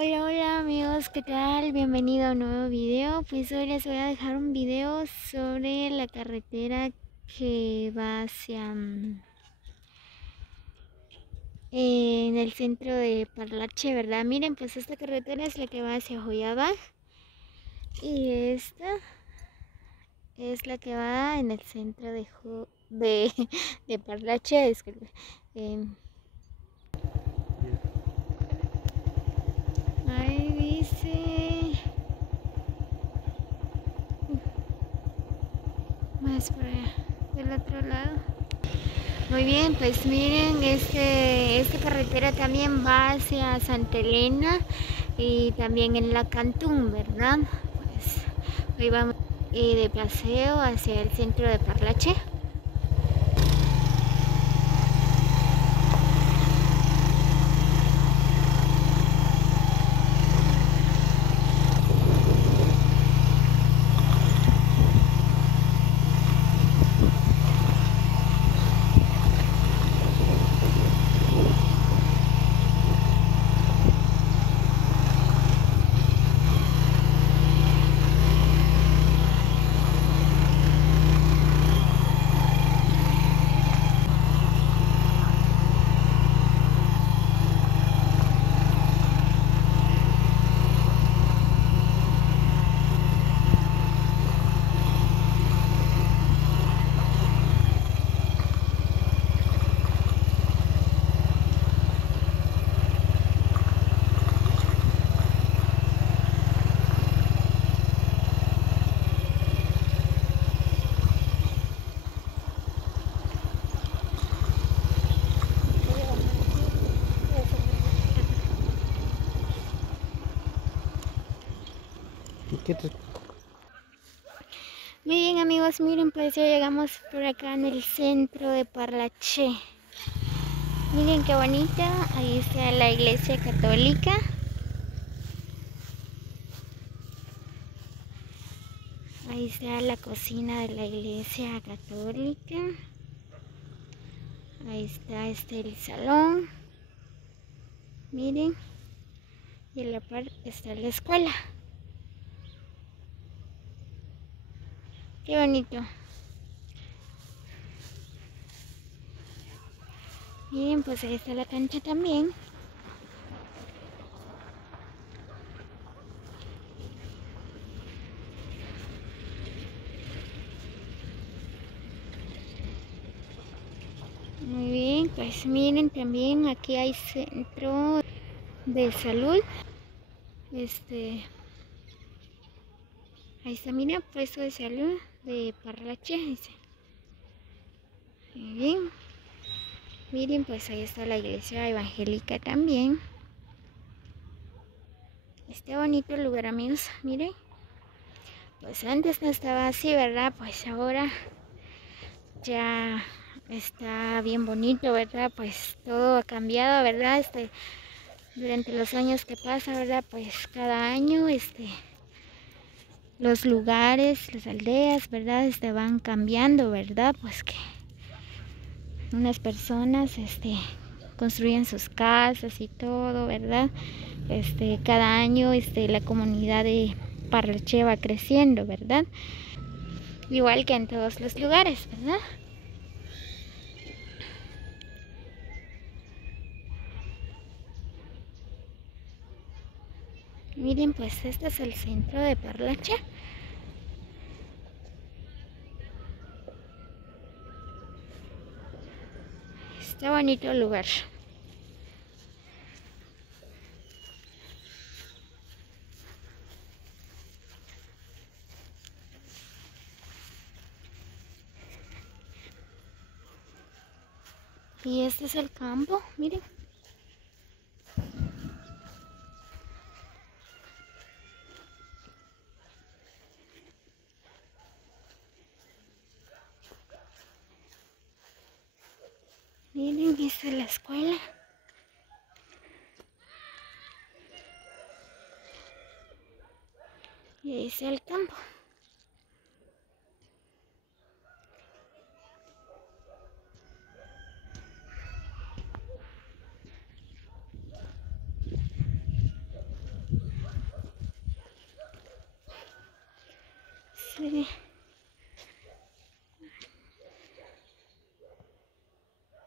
Hola, hola amigos, ¿qué tal? Bienvenido a un nuevo video. Pues hoy les voy a dejar un video sobre la carretera que va hacia en el centro de Parlache, ¿verdad? Miren, pues esta carretera es la que va hacia Joyaba y esta es la que va en el centro de Parlache, disculpe. Ahí dice más por allá, del otro lado. Muy bien, pues miren, esta carretera también va hacia Santa Elena y también en la Cantún, ¿verdad? Pues hoy vamos de paseo hacia el centro de Parlache. Muy bien amigos, miren, pues ya llegamos por acá en el centro de Parlache. Miren qué bonita, ahí está la iglesia católica. Ahí está la cocina de la iglesia católica. Ahí está el salón. Miren. Y en la par está la escuela. Qué bonito. Miren, pues ahí está la cancha también. Muy bien, pues miren, también aquí hay centro de salud. Ahí está, miren, puesto de salud de Parlache. Dice. Muy bien. Miren, pues ahí está la iglesia evangélica también. Este bonito lugar, amigos, miren. Pues antes no estaba así, ¿verdad? Pues ahora ya está bien bonito, ¿verdad? Pues todo ha cambiado, ¿verdad? Durante los años que pasa, ¿verdad? Pues cada año, los lugares, las aldeas, ¿verdad? Van cambiando, ¿verdad? Pues que unas personas, construyen sus casas y todo, ¿verdad? Cada año, la comunidad de Parlache va creciendo, ¿verdad? Igual que en todos los lugares, ¿verdad? Miren, pues este es el centro de Parlache. Está bonito el lugar. Y este es el campo, miren. Miren, esta es la escuela. Y ahí está el campo. Miren.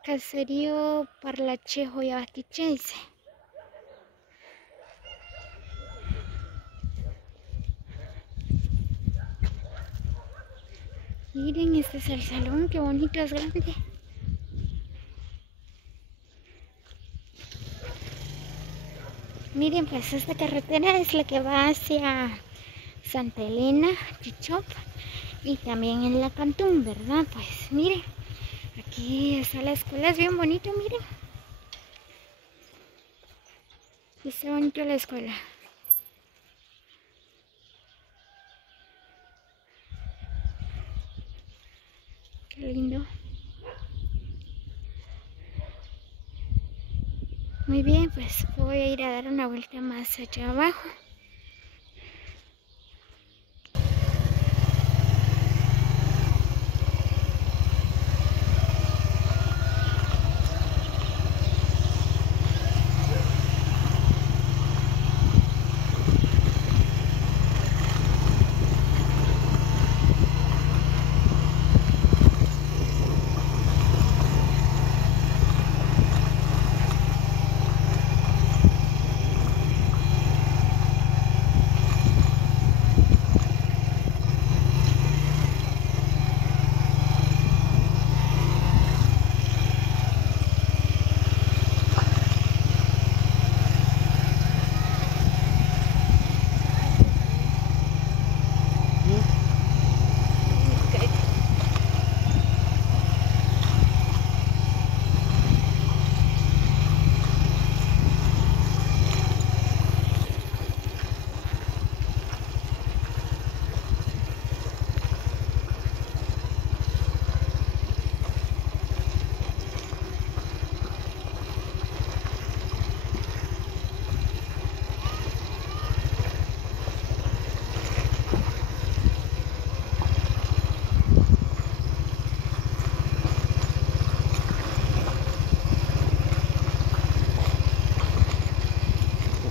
Caserío Parlachejo Yabaquiche. Miren, este es el salón, qué bonito, es grande. Miren, pues esta carretera es la que va hacia Santa Elena, Chichop y también en la Cantún, ¿verdad? Pues miren, aquí está la escuela, es bien bonito, miren. Está bonito la escuela. Qué lindo. Muy bien, pues voy a ir a dar una vuelta más allá abajo.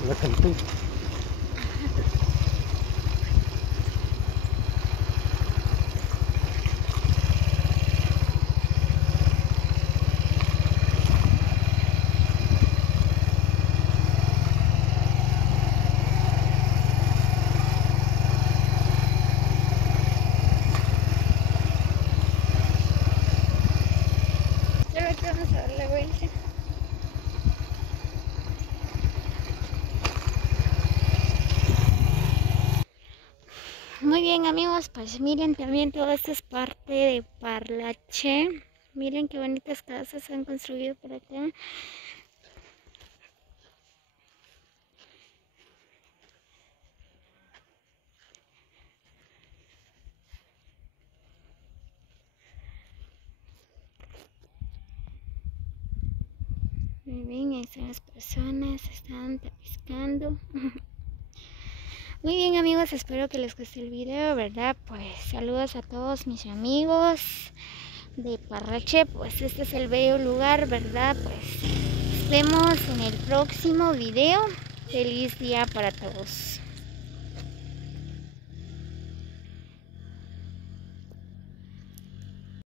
La Cantún. Solo que vamos a dar la vuelta. Muy bien, amigos, pues miren, también todo esto es parte de Parlache. Miren qué bonitas casas se han construido por acá. Muy bien, ahí están las personas, están tapiscando. Muy bien, amigos, espero que les guste el video, ¿verdad? Pues saludos a todos mis amigos de Parlache. Pues este es el bello lugar, ¿verdad? Pues nos vemos en el próximo video. Feliz día para todos.